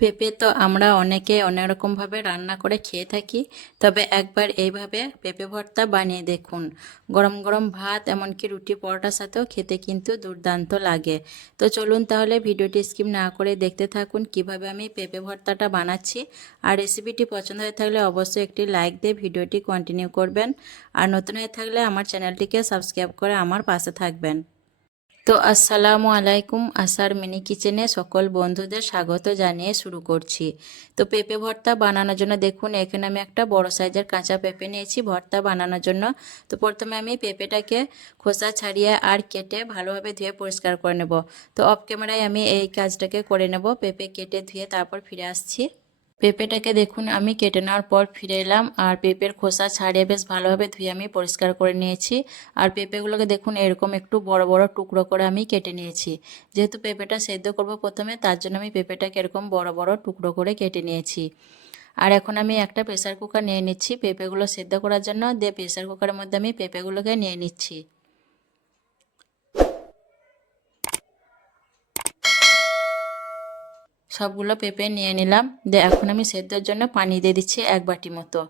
পেঁপে তো আমরা অনেকে অনেক রকমভাবে রান্না করে খেয়ে থাকি, তবে একবার এইভাবে পেঁপে ভর্তা বানিয়ে দেখুন। গরম গরম ভাত এমনকি রুটি পরোটার সাথেও খেতে কিন্তু দুর্দান্ত লাগে। তো চলুন তাহলে ভিডিওটি স্কিপ না করে দেখতে থাকুন কীভাবে আমি পেঁপে ভর্তাটা বানাচ্ছি। আর রেসিপিটি পছন্দ হয়ে থাকলে অবশ্যই একটি লাইক দিয়ে ভিডিওটি কন্টিনিউ করবেন। আর নতুন হয়ে থাকলে আমার চ্যানেলটিকে সাবস্ক্রাইব করে আমার পাশে থাকবেন। তো আসসালামু আলাইকুম আসার মিনি কিচেনে সকল বন্ধুদের স্বাগত জানিয়ে শুরু করছি। তো পেঁপে ভর্তা বানানোর জন্য দেখুন, এখানে আমি একটা বড় সাইজের কাঁচা পেঁপে নিয়েছি ভর্তা বানানোর জন্য। তো প্রথমে আমি পেঁপেটাকে খোসা ছাড়িয়ে আর কেটে ভালোভাবে ধুয়ে পরিষ্কার করে নেব। তো অফ ক্যামেরায় আমি এই কাজটাকে করে নেব। পেঁপে কেটে ধুয়ে তারপর ফিরে আসছি। পেঁপেটাকে দেখুন, আমি কেটে নেওয়ার পর ফিরে এলাম আর পেঁপের খোসা ছাড়িয়ে বেশ ভালোভাবে ধুয়ে আমি পরিষ্কার করে নিয়েছি। আর পেঁপেগুলোকে দেখুন, এরকম একটু বড় বড় টুকরো করে আমি কেটে নিয়েছি। যেহেতু পেঁপেটা সেদ্ধ করব প্রথমে, তার জন্য আমি পেঁপেটাকে এরকম বড় বড় টুকরো করে কেটে নিয়েছি। আর এখন আমি একটা প্রেসার কুকার নিয়ে নিচ্ছি। পেঁপেগুলো সেদ্ধ করার জন্য দিয়ে প্রেসার কুকারের মধ্যে আমি পেঁপেগুলোকে নিয়ে নিচ্ছি। সবগুলো পেঁপে নিয়ে নিলাম। দিয়ে এখন আমি সেদ্ধর জন্য পানি দিয়ে দিচ্ছি এক বাটি মতো।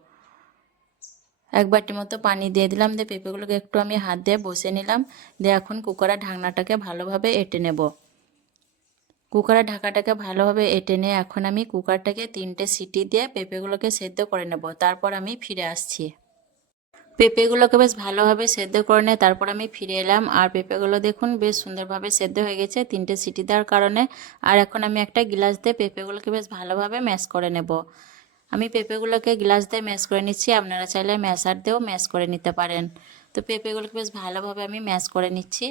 এক বাটি মতো পানি দিয়ে দিলাম। দিয়ে পেঁপেগুলোকে একটু আমি হাত দিয়ে বসে নিলাম। দিয়ে এখন কুকারের ঢাকনাটাকে ভালোভাবে এঁটে নেব। কুকারের ঢাকাটাকে ভালোভাবে এঁটে নিয়ে এখন আমি কুকারটাকে তিনটে সিটি দিয়ে পেঁপেগুলোকে সেদ্ধ করে নেব। তারপর আমি ফিরে আসছি। পেঁপেগুলোকে বেশ ভালোভাবে সেদ্ধ করে নেয় তারপর আমি ফিরে এলাম। আর পেঁপেগুলো দেখুন বেশ সুন্দরভাবে সেদ্ধ হয়ে গেছে তিনটে সিটি দেওয়ার কারণে। আর এখন আমি একটা গ্লাস দিয়ে পেঁপেগুলোকে বেশ ভালোভাবে ম্যাশ করে নেব। আমি পেঁপেগুলোকে গ্লাস দিয়ে ম্যাশ করে নিচ্ছি, আপনারা চাইলে ম্যাশার দিয়েও ম্যাশ করে নিতে পারেন। তো পেঁপেগুলোকে বেশ ভালোভাবে আমি ম্যাশ করে নিচ্ছি।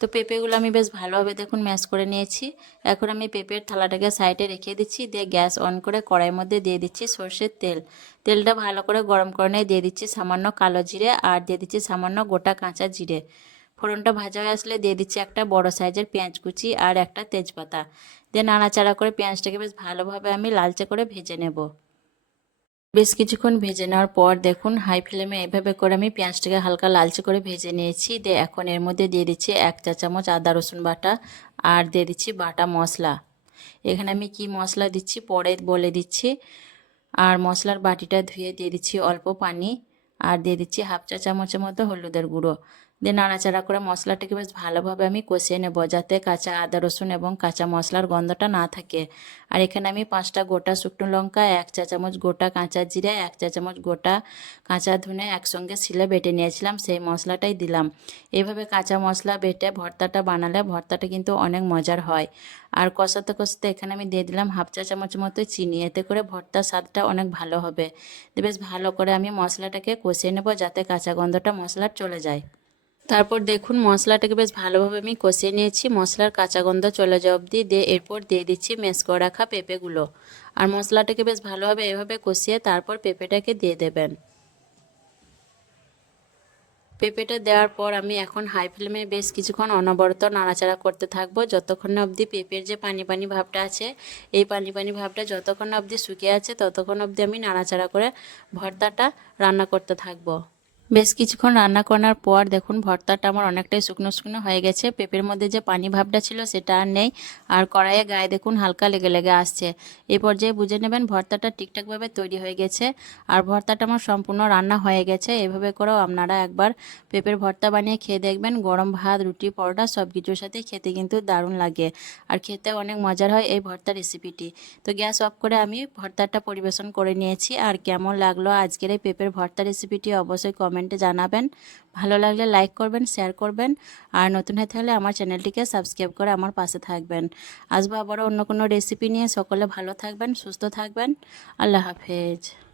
তো পেঁপেগুলো আমি বেশ ভালোভাবে দেখুন ম্যাশ করে নিয়েছি। এখন আমি পেঁপের থালাটাকে সাইডে রেখে দিচ্ছি, দিয়ে গ্যাস অন করে কড়াইয়ের মধ্যে দিয়ে দিচ্ছি সর্ষের তেল। তেলটা ভালো করে গরম করে নিয়ে দিয়ে দিচ্ছি সামান্য কালো জিরে আর দিয়ে দিচ্ছি সামান্য গোটা কাঁচা জিরে। ফোড়নটা ভাজা হয়ে আসলে দিয়ে দিচ্ছি একটা বড় সাইজের পেঁয়াজ কুচি আর একটা তেজপাতা। দিয়ে নাড়াচাড়া করে পেঁয়াজটাকে বেশ ভালোভাবে আমি লালচে করে ভেজে নেব। বেশ কিছুক্ষণ ভেজে নেওয়ার পর দেখুন, হাই ফ্লেমে এভাবে করে আমি পেঁয়াজটাকে হালকা লালচে করে ভেজে নিয়েছি। দিয়ে এখন এর মধ্যে দিয়ে দিচ্ছি এক চা চামচ আদা, রসুন বাটা আর দিয়ে দিচ্ছি বাটা মশলা। এখানে আমি কি মশলা দিচ্ছি পরে বলে দিচ্ছি। আর মশলার বাটিটা ধুয়ে দিয়ে দিচ্ছি অল্প পানি। আর দিয়ে দিচ্ছি হাফ চা চামচের মতো হলুদের গুঁড়ো। দিয়ে নাড়াচাড়া করে মশলাটাকে বেশ ভালোভাবে আমি কষিয়ে নেব যাতে কাঁচা আদা, রসুন এবং কাঁচা মশলার গন্ধটা না থাকে। আর এখানে আমি পাঁচটা গোটা শুকনো লঙ্কা, এক চা চামচ গোটা কাঁচা জিরে, এক চা চামচ গোটা কাঁচা ধুনে একসঙ্গে শিলে বেটে নিয়েছিলাম, সেই মশলাটাই দিলাম। এইভাবে কাঁচা মশলা বেটে ভর্তাটা বানালে ভর্তাটা কিন্তু অনেক মজার হয়। আর কষাতে কষাতে এখানে আমি দিয়ে দিলাম হাফ চা চামচ মতো চিনি, এতে করে ভর্তার স্বাদটা অনেক ভালো হবে। বেশ ভালো করে আমি মশলাটাকে কষিয়ে নেব যাতে কাঁচা গন্ধটা মশলার চলে যায়। তারপর দেখুন, মশলাটাকে বেশ ভালোভাবে আমি কষিয়ে নিয়েছি। মশলার কাঁচা গন্ধ চলে যাওয়া অবধি দিয়ে এরপর দিয়ে দিচ্ছি মেস করে রাখা পেঁপেগুলো। আর মশলাটাকে বেশ ভালোভাবে এভাবে কষিয়ে তারপর পেঁপেটাকে দিয়ে দেবেন। পেঁপেটা দেওয়ার পর আমি এখন হাই ফ্লেমে বেশ কিছুক্ষণ অনবরত নাড়াচাড়া করতে থাকব। যতক্ষণ না অবধি পেঁপের যে পানি পানি ভাবটা আছে, এই পানি পানি ভাবটা যতক্ষণ না অবধি শুকিয়ে আছে, ততক্ষণ অবধি আমি নাড়াচাড়া করে ভর্তাটা রান্না করতে থাকব। বেশ কিছুক্ষণ রান্না করার পর দেখুন, ভর্তাটা আমার অনেকটাই শুকনো শুকনো হয়ে গেছে। পেঁপের মধ্যে যে পানি ভাবটা ছিল সেটা আর নেই। আর কড়াইয়ে গায়ে দেখুন, হালকা লেগে লেগে আসছে। এই পর্যায়ে বুঝে নেবেন, ভর্তাটা ঠিকঠাকভাবে তৈরি হয়ে গেছে। আর ভর্তাটা আমার সম্পূর্ণ রান্না হয়ে গেছে। এভাবে করেও আপনারা একবার পেঁপের ভর্তা বানিয়ে খেয়ে দেখবেন। গরম ভাত, রুটি, পরোটা সব কিছুর সাথে খেতে কিন্তু দারুণ লাগে। আর খেতে অনেক মজার হয় এই ভর্তা রেসিপিটি তো গ্যাস অফ করে আমি ভর্তাটা পরিবেশন করে নিয়েছি। আর কেমন লাগল আজকের এই পেঁপের ভর্তা রেসিপিটি অবশ্যই কমেন্ট কমেন্টে জানাবেন। ভালো লাগলে লাইক করবেন, শেয়ার করবেন। আর নতুন হয়ে থাকলে আমার চ্যানেলটিকে সাবস্ক্রাইব করে আমার পাশে থাকবেন। আসব আবারও অন্য কোনো রেসিপি নিয়ে। সকলে ভালো থাকবেন, সুস্থ থাকবেন। আল্লাহ হাফেজ।